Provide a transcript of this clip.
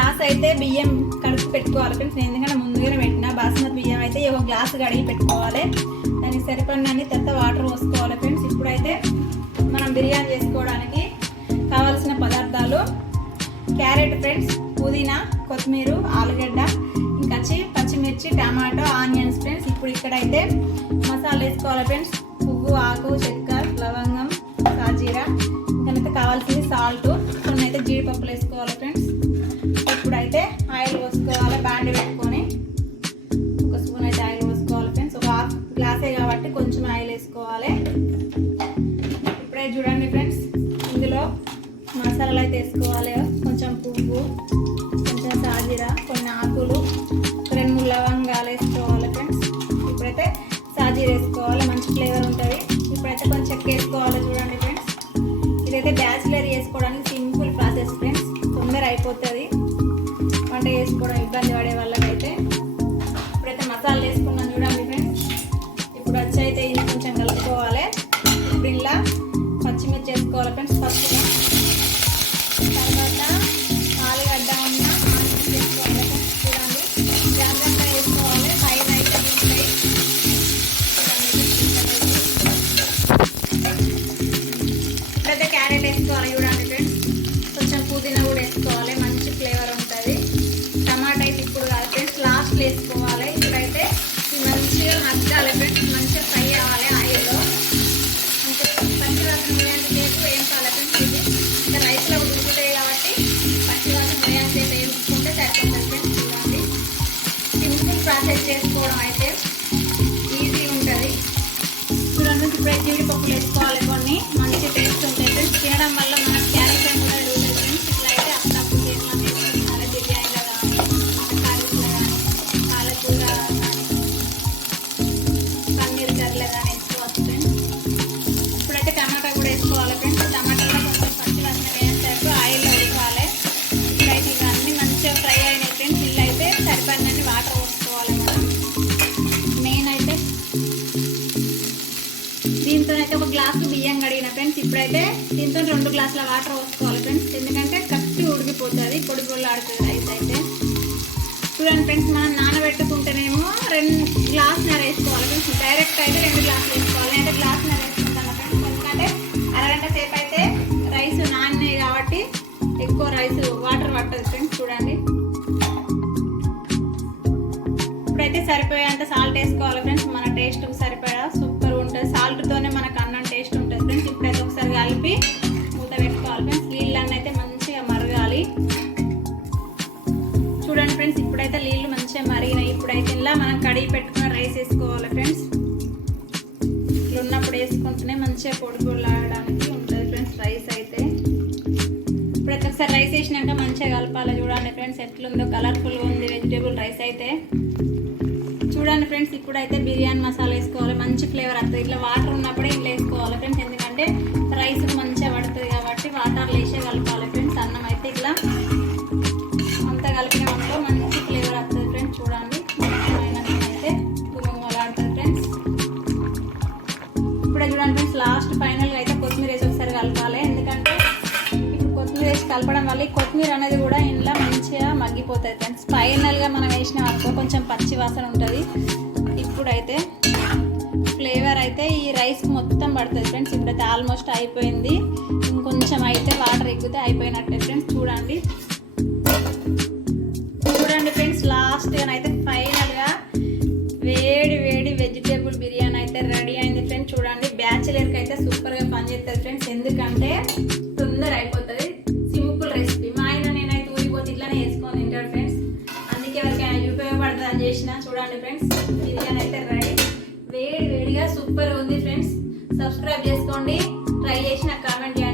Glass అయితే బియ్యం కడుపు పెట్టుకోవాలి ఫ్రెండ్స్ నేను ఎందుకంటే ముందుగానే పెట్టిన బాస్మతి బియ్యం అయితే ఒక గ్లాస్ కడిగి పెట్టుకోవాలి. దానికి సరిపడినన్ని తర్వాత వాటర్ పోసుకోవాలి ఫ్రెండ్స్ ఇప్పుడైతే మనం బిర్యానీ చేసుకోవడానికి కావాల్సిన పదార్థాలు క్యారెట్ ఫ్రెండ్స్ పుదీనా కొత్తిమీర ఆలుగడ్డ ఇంకా వచ్చి పచ్చిమిర్చి టమాటో ఆనియన్స్ ఫ్రెండ్స్ ఇప్పుడు ఇక్కడైతే మసాలా వేసుకోవాలి ఫ్రెండ్స్ పువ్వు ఆకు చెక్క లవంగం సాజీరా. ఇంకనైతే కావాల్సింది సాల్ట్ కొన్ని అయితే జీడిపప్పులు వేసుకోవాలి మసాలాలు అయితే వేసుకోవాలి. కొంచెం పువ్వు కొంచెం సాజీర కొన్ని ఆకులు రెండు మూడు లవంగాలు వేసుకోవాలి ఫ్రెండ్స్ ఇప్పుడైతే సాజీర వేసుకోవాలి. మంచి ఫ్లేవర్ ఉంటుంది. ఇప్పుడైతే కొంచెం చెక్క వేసుకోవాలి చూడండి ఫ్రెండ్స్ ఇదైతే బ్యాచిలర్ చేసుకోవడానికి సింపుల్ ప్రాసెస్ ఫ్రెండ్స్ తొందర అయిపోతుంది. వంట చేసుకోవడం ఇబ్బంది పడే వాళ్ళకైతే. ఇప్పుడైతే మసాలా వేసుకున్నాను చూడండి ఫ్రెండ్స్ ఇప్పుడు వచ్చి అయితే ఇది కొంచెం కలుపుకోవాలి. ఇప్పుడు ఇలా వేసుకోవాలి మంచి ఫ్లేవర్ ఉంటుంది. టమాటా అయితే ఇప్పుడు కాదు ఫ్రెండ్స్ లాస్ట్లో వేసుకోవాలి. ఇప్పుడైతే మంచిగా నచ్చాలి ఫ్రెండ్స్ మంచిగా ఫ్రై అవ్వాలి ఆయిల్లో. పచ్చివాసన వేయంతసేపు వేయించాలి ఫ్రెండ్స్ ఇది. ఇంకా రైస్లో ఉడుకుతాయి కాబట్టి పచ్చివాసన వేయంతసేపు వేయించుకుంటే సరిపోతుంది ఫ్రెండ్స్ చూడండి. సింపుల్ ప్రాసెస్ చేసుకోవడం అయితే ఈజీ ఉంటుంది. చూడండి ఇప్పుడే జీడిపప్పులు వేసుకోవాలి. గ్లాసు బియ్యం కడిగిన ఫ్రెండ్స్ ఇప్పుడైతే దీంతో రెండు గ్లాసుల వాటర్ పోసుకోవాలి ఫ్రెండ్స్. ఎందుకంటే కట్టి ఉడికిపోతుంది పొడి పొడి ఆడుతుంది రైస్ అయితే. చూడండి ఫ్రెండ్స్ మనం నానబెట్టుకుంటేనేమో రెండు గ్లాస్ నర వేసుకోవాలి ఫ్రెండ్స్. డైరెక్ట్ అయితే రెండు గ్లాసులు వేసుకోవాలి. అంటే గ్లాస్ నర వేసుకుంటాను ఫ్రెండ్స్. ఎందుకంటే అరగంట సేపు అయితే రైస్ నానినాయి కాబట్టి ఎక్కువ రైస్ వాటర్ పట్టదు ఫ్రెండ్స్ చూడండి. ఇప్పుడైతే సరిపోయేంత సాల్ట్ వేసుకోవాలి ఫ్రెండ్స్. మన టేస్ట్ సరిపోయా సూపర్ ఉంటుంది. సాల్ట్తోనే మనకు ఫ్రెండ్స్ ఇప్పుడైతే నీళ్ళు మంచిగా మరిగినాయి. ఇప్పుడైతే ఇలా మనం కడిగి పెట్టుకున్న రైస్ వేసుకోవాలి ఫ్రెండ్స్ ఇట్లా ఉన్నప్పుడు వేసుకుంటేనే మంచిగా పొడిపొడలాడడానికి ఉంటుంది ఫ్రెండ్స్ రైస్ అయితే. ఇప్పుడైతే ఒకసారి రైస్ వేసినాక మంచిగా కలపాలి చూడండి ఫ్రెండ్స్ ఎట్లుందో కలర్ఫుల్గా ఉంది వెజిటేబుల్ రైస్ అయితే. చూడండి ఫ్రెండ్స్ ఇప్పుడైతే బిర్యానీ మసాలా వేసుకోవాలి మంచి ఫ్లేవర్ వస్తుంది. ఇట్లా వాటర్ ఉన్నప్పుడే ఇట్లా వేసుకోవాలి ఫ్రెండ్స్ ఎందుకంటే రైస్ మంచిగా పడుతుంది చూడండి ఫ్రెండ్స్ లాస్ట్ ఫైనల్గా అయితే కొత్తిమీర వేసి ఒకసారి కలపాలి. ఎందుకంటే ఇప్పుడు కొత్తిమీర వేసి కలపడం వల్ల ఈ కొత్తిమీర అనేది కూడా ఇంట్లో మంచిగా మగ్గిపోతుంది ఫ్రెండ్స్. ఫైనల్గా మనం వేసినాం అనుకో కొంచెం పచ్చి వాసన ఉంటుంది. ఇప్పుడైతే ఫ్లేవర్ అయితే ఈ రైస్ మొత్తం పడుతుంది ఫ్రెండ్స్. ఇప్పుడైతే ఆల్మోస్ట్ అయిపోయింది. ఇంకొంచెం అయితే వాటర్ ఎగ్గితే అయిపోయినట్టే ఫ్రెండ్స్. చూడండి. చూడండి ఫ్రెండ్స్ లాస్ట్గా అయితే ఫైన్ ఎందుకంటే తొందర అయిపోతుంది. సింపుల్ రెసిపీ మా ఆయన నేనైతే ఊరిపోతే ఇట్లానే వేసుకొని తింటాడు ఫ్రెండ్స్ అందుకే ఎవరికైనా ఉపయోగపడుతుంది అని చేసిన చూడండి ఫ్రెండ్స్ బిర్యానీ అయితే రెడీ వేడి వేడిగా సూపర్ ఉంది ఫ్రెండ్స్ సబ్స్క్రైబ్ చేసుకోండి. ట్రై చేసి కామెంట్ చేయండి.